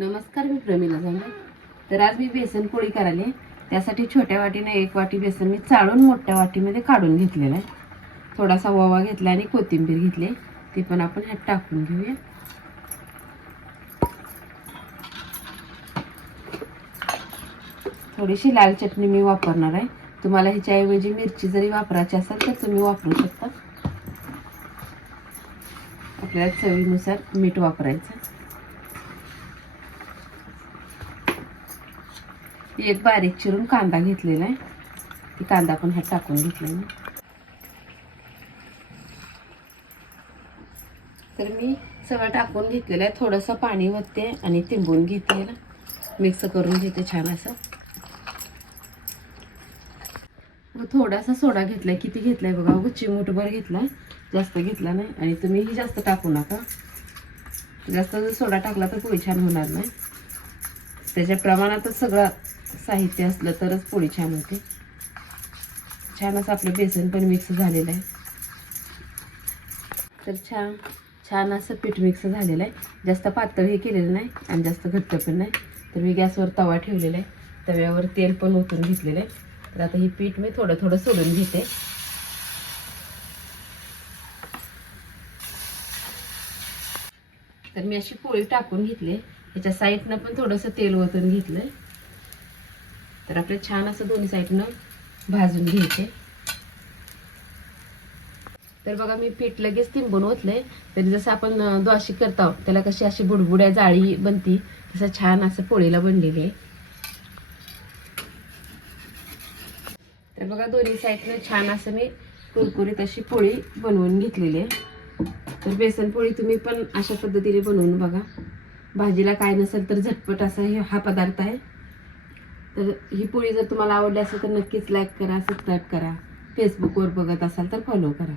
नमस्कार मी प्रमिला जांभे तर आज मी बेसन पोळी करायले. त्यासाठी छोट्या वाटीने एक वाटी बेसन मी चाळून मोठ्या वाटीमध्ये काढून घेतलेलं आहे. थोडासा ओवा घेतला आणि कोथिंबीर घेतली. ते पण आपण ह्यात टाकून घेऊया. थोडीशी लाल चटणी मी वापरणार आहे. तुम्हाला ह्याच्याऐवजी मिरची जरी वापरायची असेल तर तुम्ही वापरू शकता. आपल्याला चवीनुसार मीठ वापरायचं एक बारीक चिरून कांदा घेतलेला आहे. ती कांदा पण ह्यात टाकून घेतला मी तर मी सगळं टाकून घेतलेलं आहे. थोडंसं पाणी वतते आणि तिंबून घेते ना मिक्स करून घेते छान असं. मग थोडासा सोडा घेतलाय. किती घेतलाय बघा. अगं चिमूटभर घेतलाय. जास्त घेतला नाही. आणि तुम्हीही जास्त टाकू नका. जास्त जर सोडा टाकला तर पोळी छान होणार नाही. त्याच्या प्रमाणातच सगळं साहित्य असलं तरच पोळी छान होते. छान असं आपलं बेसन पण मिक्स झालेलं आहे. तर छान छान असं पीठ मिक्स झालेलं आहे. जास्त पातळ हे केलेलं नाही आणि जास्त घट्ट पण नाही. तर मी गॅसवर तवा ठेवलेला आहे. तव्यावर तेल पण ओतून घेतलेलं आहे. तर आता हे पीठ मी थोडं थोडं सोडून घेते. तर मी अशी पोळी टाकून घेतली त्याच्या साईडनं पण थोडंसं तेल ओतून घेतलंय. तर आपलं छान असं दोन्ही साईडनं भाजून घ्यायचे. तर बघा मी पीठ लगेच तिंबून ओतलंय. तरी जसं आपण अं, द्वाशी करतो त्याला कशी अशी बुडबुड्या जाळी बनती तसं छान असं पोळीला बनलेली आहे. तर बघा दोन्ही साईडनं छान असं मी कुरकुरीत अशी पोळी बनवून घेतलेली आहे. तर बेसन पोळी तुम्ही पण अशा पद्धतीने बनवून बघा. भाजीला काय नसेल तर झटपट असा हे हा पदार्थ आहे. तर ही पोळी जर तुम्हाला आवडली असेल तर नक्कीच लाईक करा सबस्क्राईब करा. फेसबुकवर बघत असाल तर फॉलो करा.